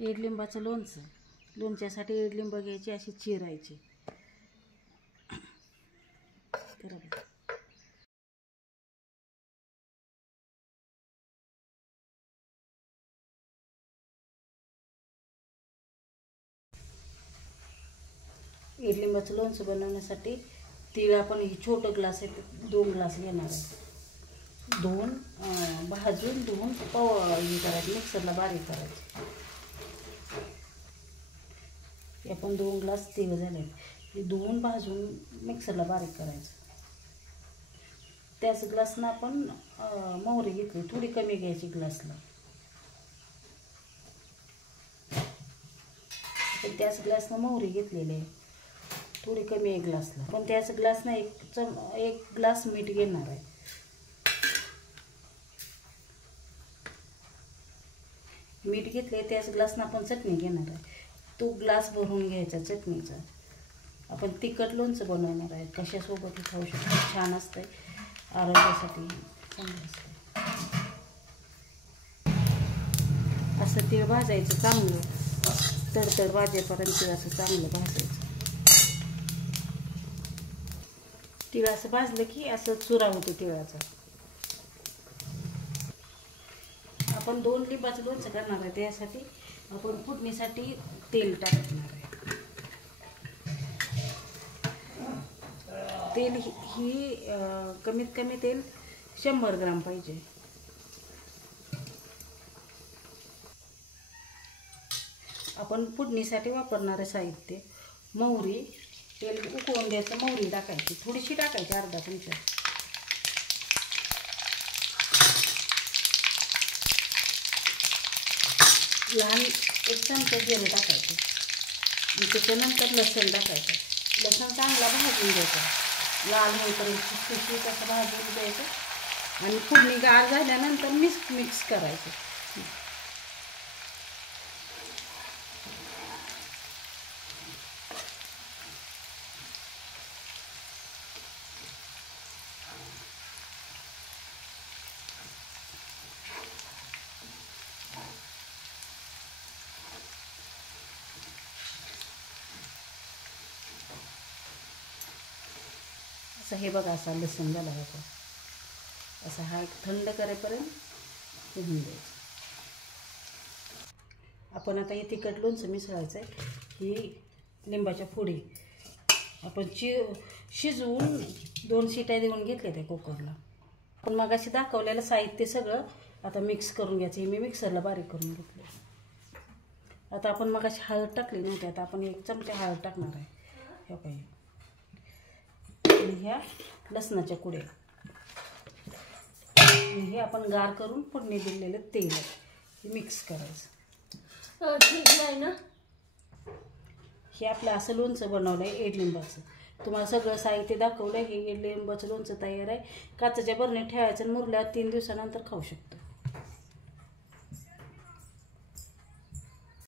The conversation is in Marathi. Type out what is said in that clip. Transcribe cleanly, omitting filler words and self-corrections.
ईडलिंबाचं लोणचं. लोणच्यासाठी ईडलिंब घ्यायची, अशी चिरायची. ईडलिंबाचं लोणचं बनवण्यासाठी तीळ आपण ही छोटं ग्लास आहे 2 ग्लास घेणार आहे. भाजून धुवून हे करायचं, मिक्सरला बारीक करायचं. आपण 2 ग्लास तीळ झाले, हे धुवून भाजून मिक्सरला बारीक करायचं. त्याच ग्लासनं आपण मोहरी घेतली, थोडी कमी घ्यायची ग्लासला. पण त्याच ग्लासनं मोहरी घेतलेली आहे, थोडी कमी आहे ग्लासला. पण त्याच ग्लासनं एक ग्लास मीठ घेणार आहे. मीठ घेतले त्याच ग्लासनं आपण चटणी घेणार आहे. तो ग्लास भरून घ्यायचा चटणीचा. आपण तिखट लोणचं बनवणार आहे, कशासोबतही खाऊ शकतो, छान असतंय, आरोग्यासाठी चांगलं असतं. असं तीळ भाजायचं चांगलं, तडतड वाजेपर्यंत असं चांगलं भाजायचं. तीळ असं भाजलं की असं चुरा होतो तिळाचा. आपण 2 लिंबाचं लोणचं करणार आहे, त्यासाठी आपण फोडणीसाठी तेल टाकणार आहे. तेल ही कमीत कमी तेल 100 ग्राम पाहिजे. आपण फोडणीसाठी वापरणारे साहित्य: मोहरी, तेल उकळून द्यायचं, मोहरी टाकायची, थोडीशी टाकायची, अर्धा चमचा. लहान 1 चमचा जिरं टाकायचं. त्याच्यानंतर लसूण टाकायचं. लसूण चांगला भाजून द्यायचा, लाल होईपर्यंत खुसखुशीत असं भाजून द्यायचं. आणि फोडणी गार झाल्यानंतर मिक्स करायचं. असं हे बघा, असा लसूण झाला होता, असं हा थंड करेपर्यंत होऊन द्यायचं. आपण आता हे तिखट लोणचं मिसळायचं आहे. ही लिंबाच्या फोडी आपण शिजवून 2 शिट्या देऊन घेतल्या त्या कुकरला. आपण मगाशी दाखवलेलं साहित्य सगळं आता मिक्स करून घ्यायचं. हे मी मिक्सरला बारीक करून घेतलं. आता आपण मगाशी हळद टाकली नव्हती, आता आपण 1 चमचा हळद टाकणार आहे. हे पाहिजे. आणि ह्या लसणाच्या कुड्या, हे आपण गार करून फोडणी दिलेलं तेल हे मिक्स करायचं. हे आपलं असं लोणचं बनवलं आहे ईडलिंबाचं. तुम्हाला सगळं साहित्य दाखवलं आहे. हे ईडलिंबाचं लोणचं तयार आहे. काचेच्या बरणीत ठेवायचं आणि मुरल्यावर 3 दिवसानंतर खाऊ शकतो.